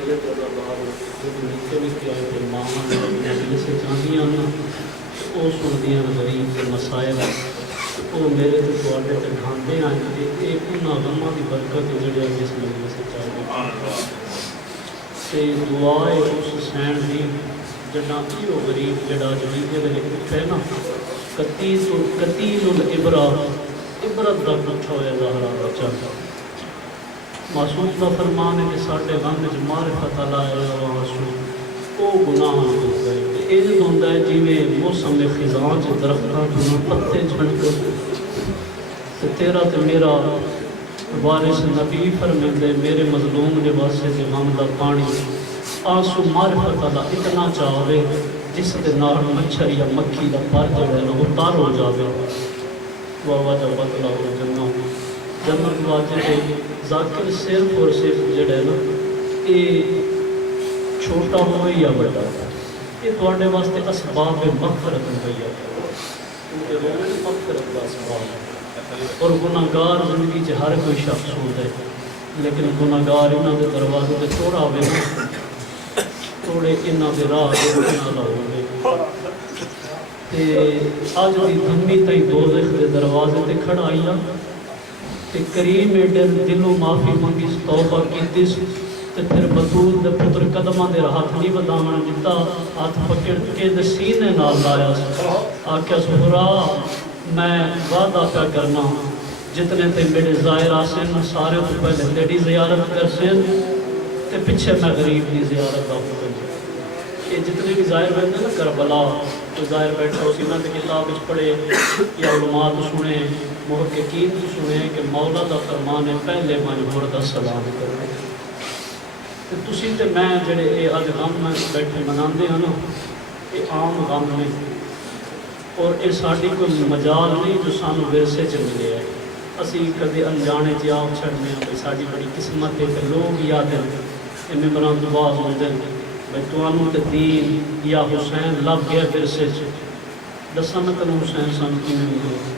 نکے نکے آئے تو ماں جیسے چاہیے وہ سندیاں غریب کے مسائل وہ میرے تو تھوڑے تے ڈھانڈے آئے یہ انہوں غماں کی برکت جڑے جس مجلس سے چاہیے دعا ہے اس سین دی جڑا یہ غریب جڑا جڑی اٹھے نا قتیل عبرت کا پوچھا ہوا ظاہرہ بچہ معصوم کا فرمان ہے کہ ساڈے غم وچ معرفت اللہ ہے رسول وہ گناہ ہوتا ہے یہ ہوتا ہے جویں موسم خزاں چ درختاں تو پتے جھڑتے تیرا تے میرا وارث نبی فرمیندے میرے مظلوم دے واسطے تے غم دا پانی آنسو معرفت اللہ اتنا چاہے جس دے نال مچھر یا مکھی دا پر جڑا ہے وہ تار ہو جاوے واہ جب بدلا ہو جنت واجے ذاکر صرف اور صرف جڑا ہے نا یہ چھوٹا ہوئے یا بڑا یہ تواڈے واسطے اسباب مغفرت مہیا کیونکہ رونے مغفرت کا اسباب ہے اور گناہگار زندگی چ ہر کوئی شخص ہوتا ہے لیکن گناہگار انہاں دے دروازے تے توڑا ہوے توڑے انہاں دے راہ نہ ہوے تے اج دی دھمی تئی دوزخ دے دروازے تے کھڑا آیا تے کریم ایڈے دلوں معافی منگی توبہ کیتی تے پھر بطول دے پتر قدماں دے ہاتھ نہیں بداون دتا ہاتھ پکڑ کے دے سینے نال لایا آکھیا سہرا میں وعدہ پیا کرنا جتنے تے میرے زائر آسن سارے تو پہلے تیری زیارت کر سن تے پیچھے میں غریب دی زیارت دا حکم یہ جتنے بھی ظاہر بیٹھے نا کربلا تو ظاہر بیٹھا اسی نہ کتاب اس پڑھے یا علماء تو سنے محققین تو سنے کہ مولا دا فرمان ہے پہلے مجبور دا سلام کرے تو تسی تے میں جڑے اے اج غم میں بیٹھے مناندے ہیں نا یہ عام غم نہیں اور یہ ساری کوئی مجال نہیں جو سانو ورثے چ ملے ہے اسی کدے انجانے چ آپ چھڑنے ہیں ساری بڑی قسمت ہے کہ لوگ یاد ہیں یہ ممبران تو باز ہوندے بھائی توانوں تے دین یا حسین لب گیا ورثے چ دساں میں تنوں حسین سان کیویں ملے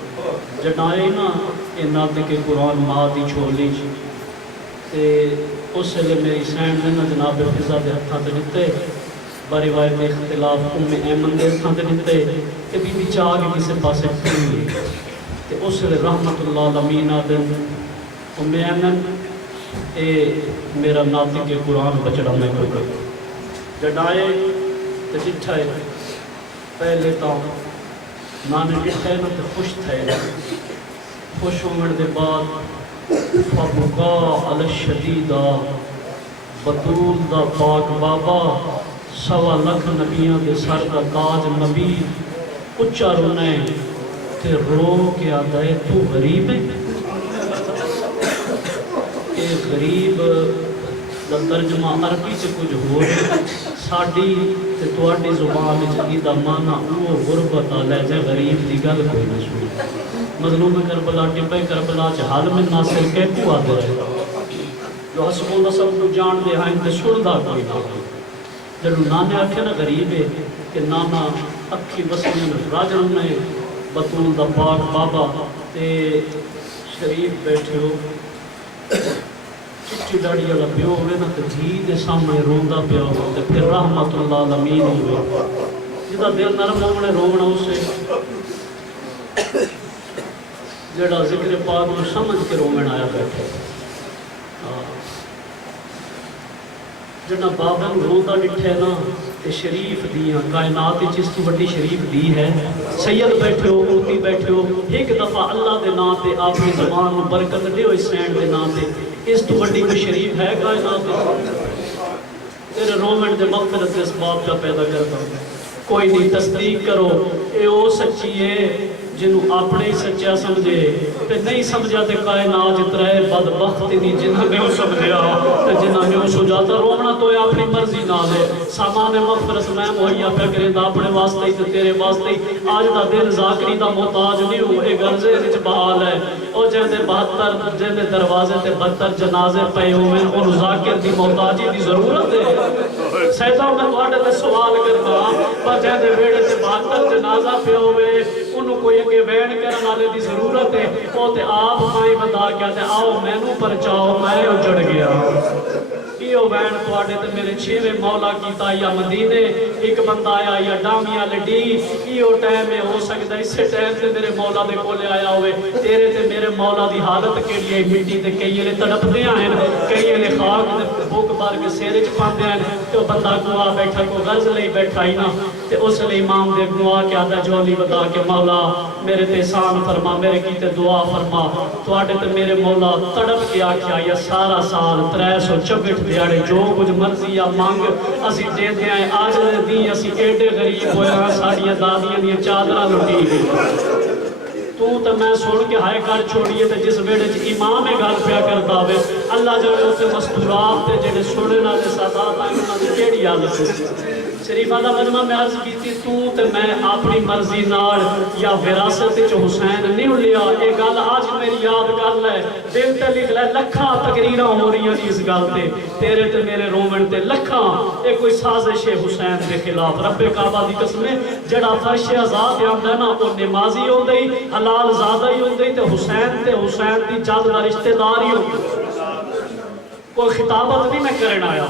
جڑائے نا یہ ناطق قرآن ماں دی چھولی تے اس لیے میری سین نے نا جناب فضا دے ہتھاں تے دتے باری روایت اختلاف ایمن دے ہتھاں تے دتے کہ بی بی چاہ کے کسے پاسے پھری تے اس لیے رحمت اللہ العالمین آدم ایمن اے میرا ناطق قرآن بچڑا میں کوئی جڑائے تے ڈٹھائے پہلے تو نانے ڈٹھائے نا تے خوش تھے خوش ہونے دے بعد فبقا علی الشدیدہ بطول دا پاک بابا سوا لکھ نبیاں دے سر دا تاج نبی اچھا رونے تے رو کے آتا ہے تو غریب ہے اے غریب دا ترجمہ عربی سے کچھ ہو رہے ساڑی تے تواڈی زبان جدی دا مانا وہ غربت آلے جے غریب دی گل کوئی نہ سنی مظلوم کربلا ٹپے کربلا چ حال میں ناصر کے کو آدھے رہے جو حسب و نصب کو جان دے ہائیں تے سڑدا کوئی نہ ہو جب نانے آکھے نا غریب ہے کہ نانا اکھی بسیاں راجن نے بطول دا پاک بابا تے شریف بیٹھے ہو چٹھی ڈاڑی والا پیو ہوئے نا تے دھی دے سامنے روندا پیا ہو تے پھر رحمت اللہ العالمین ہوئے جدا دل نرم ہونے رونا اسے جڑا ذکر پاک کو سمجھ کے رومن آیا بیٹھے جڑا بابن روندہ ڈٹھے نا تے شریف دیاں کائنات جس کی بڑی شریف دی ہے سید بیٹھے ہو اوتی بیٹھے ہو ایک دفعہ اللہ دے نام تے آپ کی زبان میں برکت دے ہو اس سینڈ دے نام تے اس تو بڑی کوئی شریف ہے کائنات تیرے رومن دے مغفرت اس باب کا پیدا کرتا کوئی نہیں تصدیق کرو اے او سچی ہے جنہوں اپنے ہی سچا سمجھے تے نہیں سمجھا تے کائنات اترائے بدبخت نہیں جنہوں نے سمجھا تے جنہوں نے سجاتا رومنا تو اپنی مرضی نہ لے سامان مغفرت میں مہیا پہ کریں دا اپنے واسطے ہی تے تیرے واسطے ہی آج دا دل ذاکری دا محتاج نہیں ہو اے غرضے وچ بحال ہے او جہدے 72 جہدے دروازے تے 72 جنازے پے ہوئے ان ذاکر دی محتاجی دی ضرورت ہے سیدہ میں تواڈے تے سوال کرتا پر جہدے ویڑے تے 72 جنازہ پے ہوئے انہوں کوئی اگے وین کرن والے دی ضرورت ہے وہ تے آپ مائیں بتا کیا تے آؤ مینوں پرچاؤ میں اجڑ گیا یہ بین تواڈے تے میرے چھویں مولا کیتا یا مدینے ایک بندہ آیا یا ڈامیاں لڈی یہ ٹائم میں ہو سکتا ہے اسے ٹائم تے میرے مولا دے کولے آیا ہوئے تیرے تے میرے مولا دی حالت کے لیے مٹی تے کئی نے تڑپ دیا ہیں کئی نے خاک تے بھوک بار کے سیرے چ پاندے ہیں تو بندہ گوا بیٹھا کو غرض لئی بیٹھا ہی نا تے اس لیے امام دے گوا کے آدھا جولی بتا کے مولا میرے تے احسان فرما میرے کیتے دعا فرما تواڈے تے میرے مولا تڑپ کے آکھیا یا سارا سال 364 دیاڑے جو کچھ مرضی یا مانگ اسی دے دیا ہیں آج دی اسی ایڈے غریب ہویا ساڑیاں دادیاں دیا چادرہ لٹی گئی تو میں سوڑ کے ہائے کر چھوڑیے تے جس بیڑے چ امام گل پیا کرتا ہوئے اللہ جڑے تے مستورات تے جڑے سوڑے نال سادات آئیں انہاں دی کیڑی عادت ہے شریفہ دا مجمع میں عرض کیتی تو تے میں اپنی مرضی نال یا وراثت وچ حسین نہیں لیا اے گل آج میری یاد گل ہے دل تے لکھ لے لکھاں تقریراں ہو رہی ہیں اس گل تے تیرے تے میرے رومن تے لکھاں اے کوئی سازش ہے حسین دے خلاف رب کعبہ دی قسم جڑا فرش آزاد آندا نا او نمازی ہوندا ہی حلال زادہ ہی ہوندا ہی تے حسین دی جد دا رشتہ دار ہی ہوندا کوئی خطابت نہیں میں کرن آیا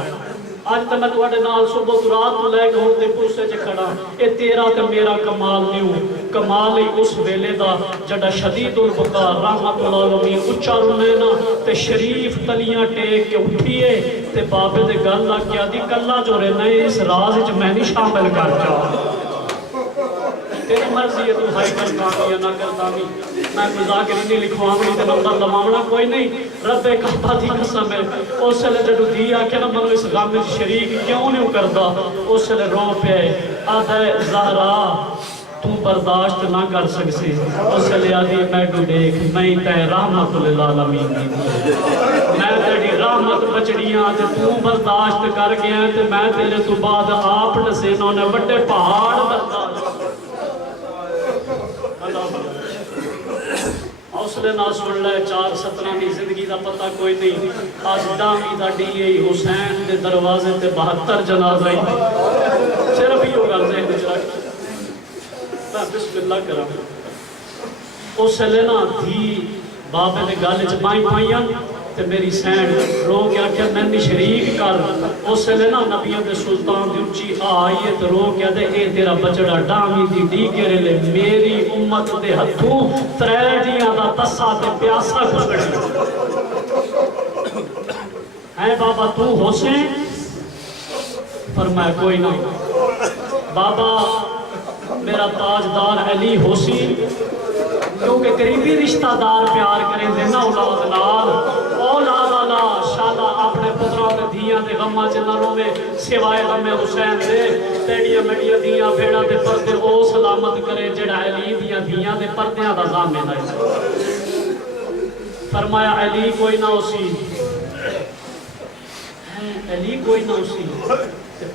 آج تے میں تواڈے نال صبح تو رات تو لے کے ہن تے پوسے چ کھڑا اے تیرا تے میرا کمال نہیں کمال ہی اس ویلے دا جڑا شدید البقا رحمت العالمین اچا رونے نا تے شریف تلیاں ٹیک کے اٹھیے تے بابے دے گل لگ گیا دی کلا جو رہنا ہے اس راز وچ میں نہیں شامل کر جا تیری مرضی ہے تو ہائی کر کامی یا نہ کر کامی میں مذاکر نہیں لکھواؤں تے نمبر لماؤنا کوئی نہیں رب کعبہ دی قسم ہے اس لئے جڑو دیا کہ نا منو اس غم وچ شریک کیوں نہیں کردا اس لئے رو پہ آدھے زہرا تو برداشت نہ کر سکسی اس لئے آدھی میں تو دیکھ میں تے رحمت للعالمین دی میں تیری رحمت بچڑیاں تے تو برداشت کر گیا تے میں تیرے تو بعد آپ نسے انہوں نے بڑے پہاڑ برداشت حوصلے نہ سن لے 417 کی زندگی دا پتہ کوئی نہیں آج ڈامی دا ڈی اے حسین دے دروازے تے 72 جنازہ ہی صرف ہی ہوگا ذہن وچ رکھ میں بسم اللہ کرا اس لئے نا دھی بابے دے گل وچ پائیں پائیاں تے میری سین رو گیا کہ میں نہیں شریک کر اس لئے نا نبیوں دے سلطان دی اچھی آئیے تو رو گیا دے اے تیرا بچڑا ڈامی دی ڈی کرے لے میری امت دے ہتھوں تریڈیاں دا تسا تے پیاسا کھگڑی اے بابا تو حسین فرمایا کوئی نہیں بابا میرا تاجدار علی حسین کیونکہ قریبی رشتہ دار پیار کریں دینا اولاد نال اولاد اللہ شالا اپنے پتروں کے دھیاں دے غمہ چنہ روے سوائے غم حسین دے تیڑیاں میڈیاں دھیاں بھیڑا دے پردے او سلامت کرے جڑا علی دیاں دھیاں دے پردیاں دا زامن ہے فرمایا علی کوئی نہ اسی علی کوئی نہ اسی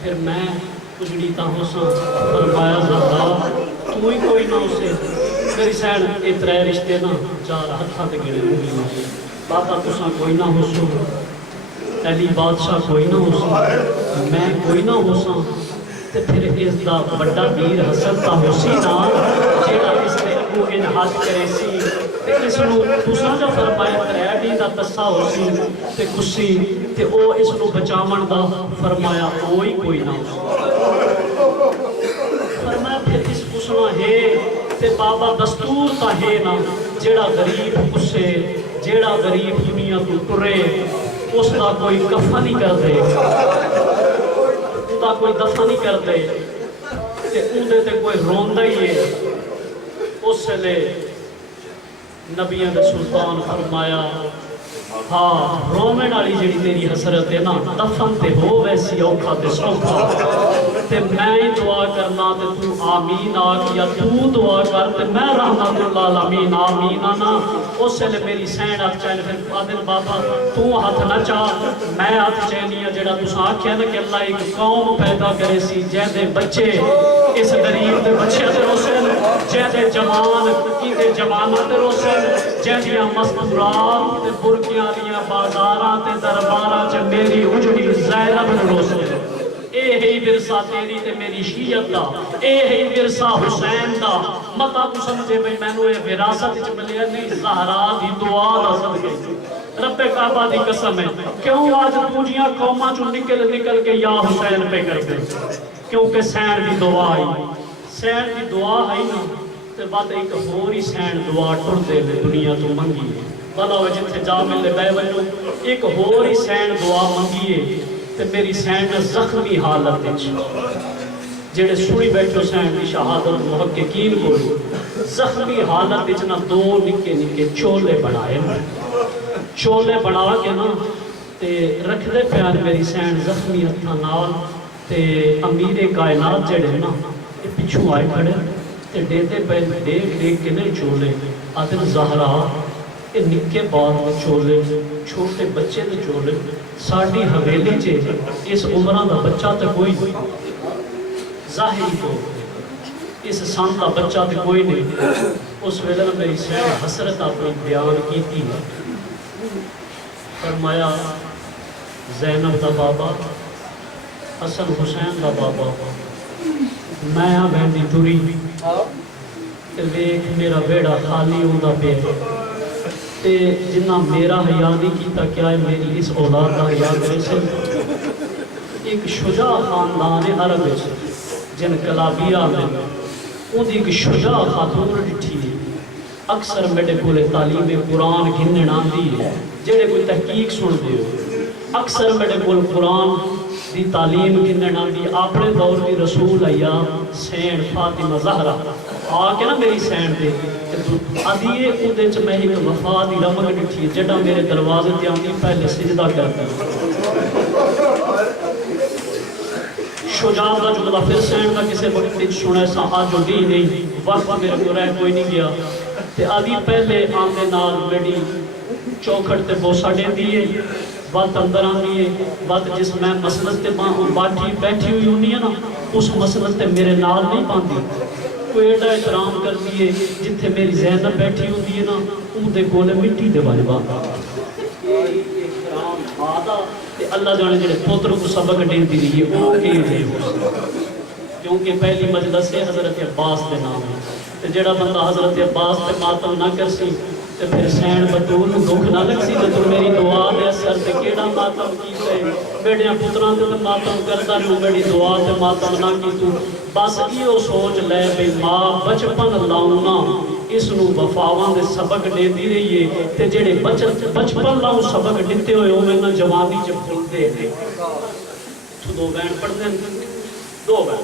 پھر میں اجڑی تا حسن فرمایا زہرا تو ہی کوئی نہ اسے میری سین اترے رشتے نا 4 ہتھاں تے گڑے ہوئی بابا تساں کوئی نہ ہوسو علی بادشاہ کوئی نہ ہوسو میں کوئی نہ ہوساں تے پھر اس دا بڑا ویر حسن تا ہوسی نا جیڑا اس نے کو انحاط کرے سی تے اس نو تساں جو فرمایا تریڈی دا تسا ہوسی تے کسی تے او اس نو بچاون دا فرمایا کوئی نہ ہوسو فرمایا پھر اس کسنا ہے تے بابا دستور تا ہے نا جیڑا غریب کسے جیڑا غریب دنیا تو ٹرے اس دا کوئی کفن نہیں کر دے اس دا کوئی دفن نہیں کر دے تے اندے تے کوئی روندہ ہی ہے اس لے نبیوں دے سلطان فرمایا ہاں رومن والی جڑی تیری حسرت ہے نا دفن تے ہو ویسی اوکھا تے سوکھا تے میں ہی دعا کرنا تے تو آمین آگ یا تو دعا کر تے میں رحمت اللہ العالمین آمین آنا اس لئے میری سین ہاتھ چاہنے پھر آدھن بابا تو ہاتھ نہ چاہ میں ہاتھ چاہنی ہے جڑا تو ساتھ نا کہ اللہ ایک قوم پیدا کرے سی جہاں دے بچے اس غریب دے بچے دے روسن جہاں دے جوان کی دے جوانہ دے روسن جہاں دیاں مستورات تے برکیاں دیاں بازاراں تے درباراں چے میری اجڑی زینب دے روسن اے ہی ورثہ تیری تے میری شیعت دا اے ہی ورثہ حسین دا متا تو سمجھے بھئی میں نو اے وراثت وچ ملیا نہیں زہرا دی دعا دا صدقے رب کعبہ دی قسم ہے کیوں آج دوجیاں قوماں چوں نکل کے یا حسین پہ کرتے کیونکہ سین دی دعا آئی سین دی دعا آئی نا تے بعد ایک ہوری سین دعا ٹر دے لے دنیا تو منگی بلا ہو جتھے جا ملے بے وجو ایک ہوری سین دعا منگیے تے میری سین زخمی حالت جڑے سنی بیٹھو سین دی شہادت محققین کو زخمی حالت اتنا دو نکے نکے چولے بنائے چولے بنا کے نا تے رکھ دے پیار میری سین زخمی ہتھا نال تے امیر کائنات جڑے نا یہ پچھو آئے کھڑے تے دیتے پہ دیکھ کے نہیں چولے آدھن زہرا یہ نکے بعد چولے چھوٹے بچے دے چولے ساڑھی حویلی چے اس عمران دا بچہ تے کوئی نہیں ظاہری کو اس سان دا بچہ تے کوئی نہیں اس ویلے میری سین حسرت اپنی بیان کی تھی فرمایا زینب دا بابا حسن حسین دا بابا میں آ بہن دی ٹوری تے ویکھ میرا بیڑا خالی ہوندا پے تے جنہ میرا حیا نہیں کیتا کیا ہے میری اس اولاد دا حیا کرے سے ایک شجاع خاندان عرب جن کلابیہ میں ان ایک شجاع خاتون ڈٹھی اکثر میرے کولے تعلیم قرآن گھنن آندی ہے جڑے کوئی تحقیق سن دے اکثر میرے کول قرآن دی تعلیم گھنن آندی اپنے دور دی رسول آیا سین فاطمہ زہرا آ کے نا میری سین دے آدھیے اندے چ میں ایک وفا دی رمک ڈٹھی جڑا میرے دروازے تے آندی پہلے سجدہ کرتی شجاع دا جملہ پھر سین دا کسے وقت سنے سا آج جو دی نہیں وقت میرے کو رہ کوئی نہیں گیا تے آدھی پہلے آندے نال میری چوکھٹ تے بوسا دے دیئے بات اندر آندیے بات جس میں مسلط تے بیٹھی ہوئی ہونی ہے نا اس مسلط تے میرے نال نہیں پاندی کوئی ایڈا احترام کر دیئے جتھے میری زینب بیٹھی ہوندی ہے نا ان دے کولے مٹی دے والے باقا احترام آدھا تے اللہ جانے جڑے پوتر کو سبق دین دی رہی ہے وہ کے دے کیونکہ پہلی مجلس ہے حضرت عباس دے نام ہے تے جڑا بندہ حضرت عباس تے ماتم نہ کر سی تے پھر سین بطول دکھ نہ لگ سی تے تو میری دعا دے اثر تے کیڑا ماتم کیتے بیڑیاں پتران تے ماتم کرتا رہو میری دعا تے ماتم نہ کی تو بس یہ سوچ لے بے ماں بچپن لاؤنا اس نو وفاواں دے سبق دے دی رہی ہے تے جڑے بچپن لاؤ سبق دیتے ہوئے وہ میں نہ جوانی چ بھولتے ہیں تو دو بین پڑھ دیں دو بین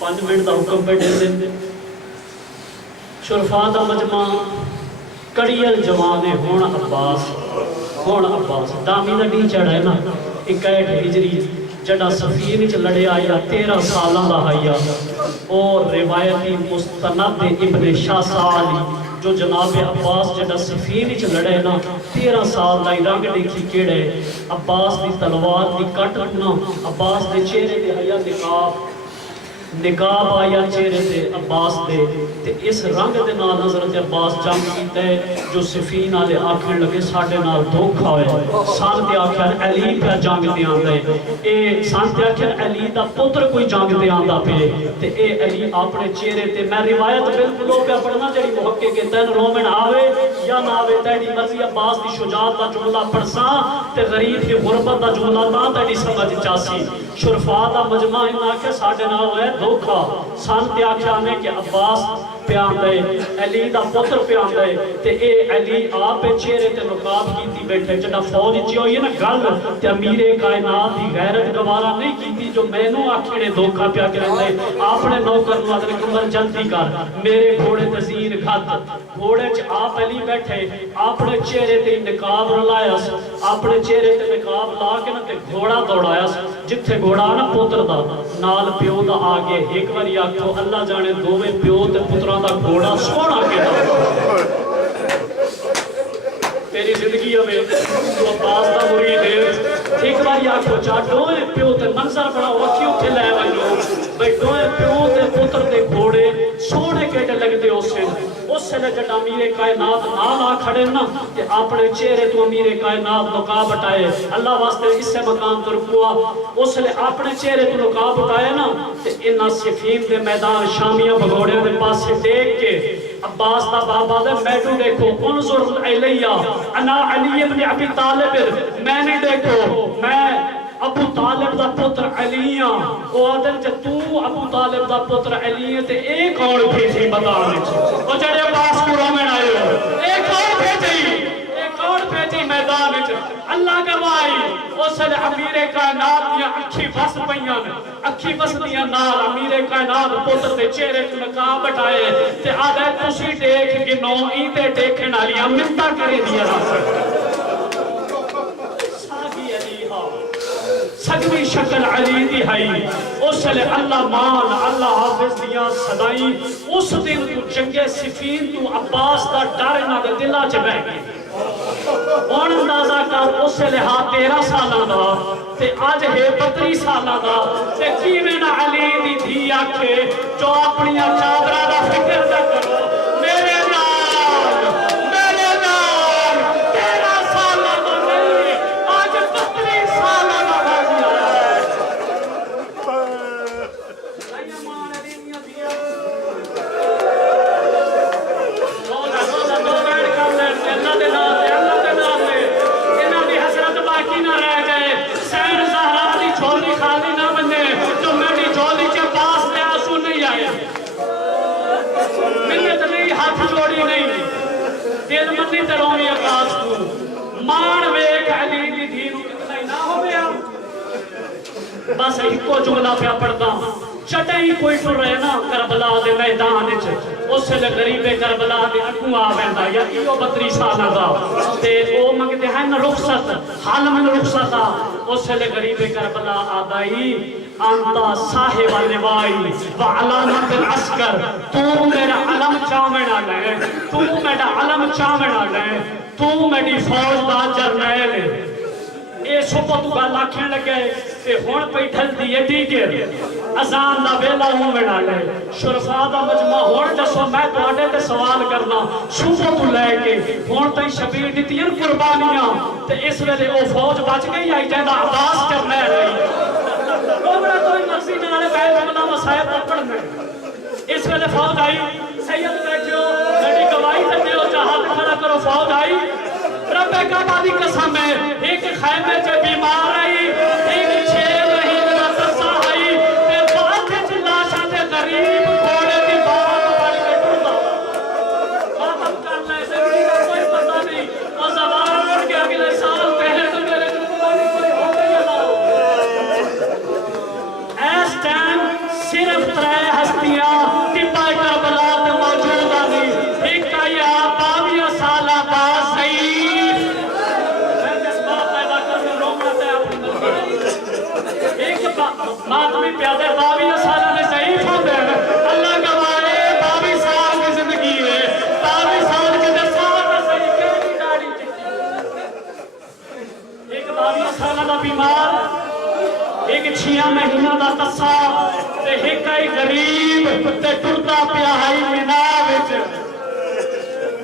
5 منٹ دا حکم پہ دے دیں شرفا دا مجمع کڑیل جوانے ہون عباس دامی دا ڈی چڑھ ہے نا 61 ہجری جڑا سفیر چ لڑے آیا 13 سالاں دا آیا اور روایتی مستند ابن شاہ سالی جو جناب عباس جڑا سفیر چ لڑے نا 13 سال دا رنگ دیکھی کیڑے عباس دی تلوار دی کٹ نا عباس دے چہرے تے حیا نقاب آیا چہرے تے عباس دے تے اس رنگ دے نال حضرت عباس جنگ کیتا ہے جو صفین آلے آکھن لگے ساڑھے نال دھوکھا ہوئے سانتے آکھن علی پہ جنگ دے آندہ ہے اے سانتے آکھن علی دا پتر کوئی جنگ دے آندہ پہ تے اے علی اپنے چہرے تے میں روایت بالکلوں پہ پڑھنا جڑی محقق کے تین رومن آوے یا نہ آوے تیڑی مرضی عباس دی شجاعت دا جملہ پڑھسا تے غریب کی غربت دا جملہ تا تیڑی سمجھ چاسی شرفا دا مجمع انہا کے ساڑھے نال ہوئے دھوکھا سانتے آکھانے کہ عباس پیان دے علی دا پتر پیان دے تے اے علی آپ چہرے تے نقاب کیتی بیٹھے جڑا فوج چی ہوئی ہے نا گل تے امیر کائنات دی غیرت گوارا نہیں کیتی جو میں نو آکھنے دھوکھا پیا کریں دے آپ نے نوکر نو حضرت عمر جلدی کر میرے گھوڑے تزیر گھت گھوڑے چ آپ علی بیٹھے اپنے چہرے تے نقاب رلایا اپنے چہرے تے نقاب لا کے نا تے گھوڑا دوڑایا جتھے گھوڑا نا پتر دا نال پیو دا آگے ایک باری آکھو اللہ جانے دوویں پیو تے پتراں دا گھوڑا سونا کے دا تیری زندگی ہمیں تو عباس دا مرید ہے ایک باری آکھو چاہ دوویں پیو تے منظر بڑا وکھی اٹھے لے وانو بھئی دوویں پیو تے پتر دے گھوڑے سونے کیٹے لگ دے اس سے جڑا امیر کائنات نال آ کھڑے نا کہ اپنے چہرے تو امیر کائنات نقاب ہٹائے اللہ واسطے اس سے مقام تو رکوا اس نے اپنے چہرے تو نقاب ہٹائے نا کہ انہاں صفین دے میدان شامیہ بگوڑے دے پاس سے دیکھ کے عباس دا بابا دے میڈو دیکھو انظر الیہ انا علی ابن ابی طالب، میں نہیں دیکھو میں ابو طالب دا پتر علی ہاں. وہ آدھر جے تو ابو طالب دا پتر علی ہے تے ایک اور بھیجی میدان وچ. وہ جڑے عباس کو رومن آئے ہو ایک اور بھیجی میدان وچ. اللہ گواہی اس نے امیر کائنات دیا اکھی بس پئیاں اکھی بس دیا نال امیر کائنات پتر دے چہرے تے نقاب ہٹائے تے آدھے تسی دیکھ گنو ایندے دیکھن والیاں منتا کرے دیا ساگی علی ہاں سگوی شکل علی دی ہائی. اس لئے اللہ مان اللہ حافظ دیا صدائی. اس دن تو جنگ صفین تو عباس دا ڈر نہ دے دلہ چ بہ گئی. اور اندازہ کر اس لحا 13 سالہ دا تے آج ہے 32 سالہ دا تے کیویں نہ علی دی دھی آکھے جو اپنی چادرہ دا فکر نہ کرو میرے نال 13 سالہ دا نہیں آج 32 سالہ دا بازی آیا ہے. دل مندی تے رومی عباس کو مان ویک علی دی دھی نو کتنا ہی نہ ہو گیا. بس ایکو جملہ پہ پڑھتا چٹے ہی کوئی ٹر رہے نا کربلا دے میدان وچ اس لے غریب کربلا دے اگوں آ ویندا یا ایو 32 سالہ دا تے او منگدے ہیں رخصت حال من رخصت اس لے غریب کربلا آدائی انتا صاحب النوائی وعلامت العسکر تو میرا علم چاونا لے تو میرا علم چاونا لے تو میری فوج دا جرنیل ہے. اے صبح تو گل آکھن لگے تے ہن پئی ڈھل دی ایڈی گر اذان دا ویلا ہوونا لے شرفاء دا مجمع ہن دسو میں تواڈے تے سوال کرنا صبح تو لے کے ہن تائیں شبیر دتیاں قربانیاں تے اس ویلے او فوج بچ گئی آئی جیندا عباس جرنیل ہے. رومڑا تو ہی مرضی نالے بیٹھ جملہ مسائب دا پڑھنے اس ویلے فوج آئی سید بیٹھو میری گواہی تے دیو جہاد کھڑا کرو. فوج آئی رب کعبہ دی قسم ہے ایک خیمے چ بیمار آئی ایک 6 مہینے دا ترسا آئی تے بات چ لاشاں تے غریب گھوڑے دی بات بڑھ کے ٹردا بات کرنا ہے زندگی دا کوئی پتہ نہیں او زبان اڑ کے اگلے سال پہلے تو میرے قربانی کوئی ہو گئی نہ. اس ٹائم صرف 3 ہستیاں ٹپا کربلا تے موجود آئی. ایک آئی آپ 22 سالہ بعد ماتمی پیادے 22 سالہ نے ضعیف ہوں دے اللہ گواہے 22 سال کی زندگی ہے 22 سال کے دے ساتھ ضعیف کی داڑھی چکی. ایک 22 سالہ دا بیمار ایک 6 مہینہ دا تسا تے ایک آئی غریب تے ٹردا پیا ہائی منا وچ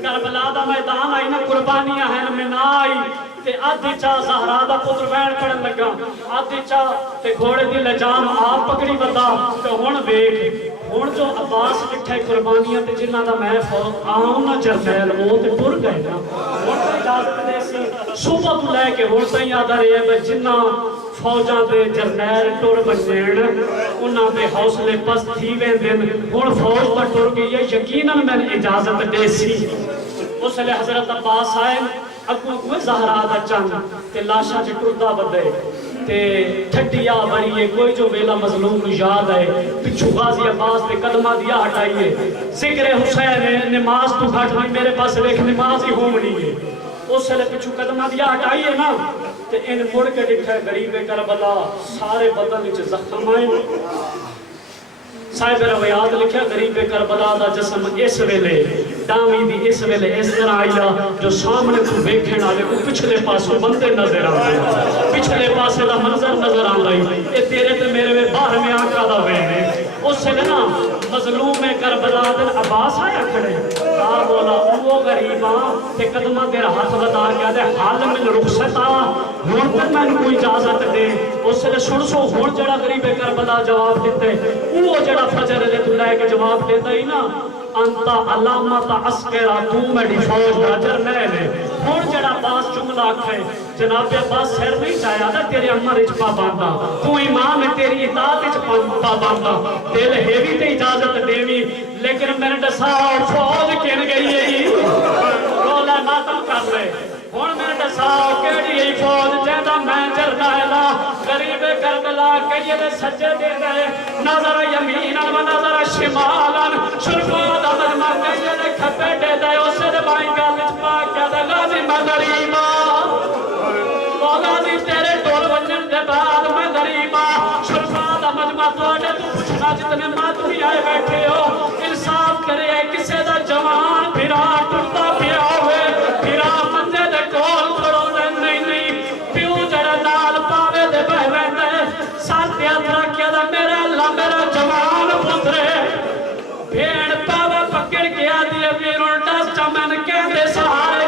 کربلا دا میدان آئی نا قربانیاں ہیں منا آئی تے آدھی چاہ زہرا دا پتر وین پڑھن لگا آدھی چاہ تے گھوڑے دی لجام آپ پکڑی بتا تے ہون بیک ہون جو عباس اٹھے قربانیاں تے جنہ دا میں فوق آؤں نا جرنیل وہ تے ٹر گئے نا. ہون تے اجازت دے سی صبح تو لے کے ہون تے یاد رہے ہیں جنہ فوجاں دے جرنیل ٹر بنین انہاں دے حوصلے پست تھی وین دن ہون فوج تا ٹر گئی ہے یقیناً میں اجازت دے سی. اس لئے حضرت عباس آئے اگوں کوئی زہرا دا چند تے لاشا چ ٹردا بدے تے ٹھڈیا بھریے کوئی جو ویلا مظلوم کو یاد ہے پچھو غازی عباس تے قدمہ دیا ہٹائیے ذکر حسین نماز تو گھٹ نہیں میرے پاس دیکھ نماز ہی ہومنی ہے. اس لئے پچھو قدمہ دیا ہٹائیے نا تے ان مڑ کے ڈٹھے غریب کربلا سارے بدن وچ زخم آئے. صاحب روایات لکھیا غریب کربلا دا جسم اس ویلے ڈاویں دی اس ویلے اس طرح آیا جو سامنے تو ویکھن والے کو پچھلے پاسوں بندے نظر آندے پچھلے پاسے دا منظر نظر آندا ہے. اے تیرے تے میرے میں باہر میں آقا دا وین ہے. اس نے نا مظلوم کربلا دے عباس آیا کھڑے آ بولا وہ غریباں تے قدمہ تیرا ہاتھ بتا کے دے حال من رخصتا ہن تک میں کوئی اجازت دے. اس نے سن سو ہن جڑا غریب کربلا جواب دیتے وہ جڑا فجر لے تو لے کے جواب دیتا ہی نا انتا علامت عسکرہ تو میری فوج دا جرنیل ہے ہون جڑا باس جملہ کھے جناب عباس سیر نہیں چاہیا نا تیرے عمر اچ پاباندا تو امام تیری اطاعت اچ پاباندا دل ہیوی تے اجازت دیوی لیکن میرے دسا فوج کن گئی ہے رولا ماتم کر رہے ہون میرے دسا کیڑی ہے فوج جیندہ میں جرنیلا غریب کربلا کہیے دے سجے دے گئے نظر یمیناً و نظر شمالاً شرفاد مجمع کہیے دے کھپے دے دے اسے دے بائیں گالج پاک کیا دے غازی میں غریبا وہ غازی تیرے ٹول ونجن دے بعد میں غریبا شرفاد مجمع تو اڈے تو پوچھنا جتنے ماتمی آئے بیٹھے ہو انصاف کرے کسے دا جوان پھرا ٹوٹا پیا ہوئے پھرا منجے دے کول کھڑو دے نہیں پیو جڑا نال پاوے دے بہوے دے ساتھ یاترا کیا دا میرا اللہ میرا جوان پترے بھیڑ پاوے پکڑ کے آدھی ویرون ڈس چمن کے دے سہارے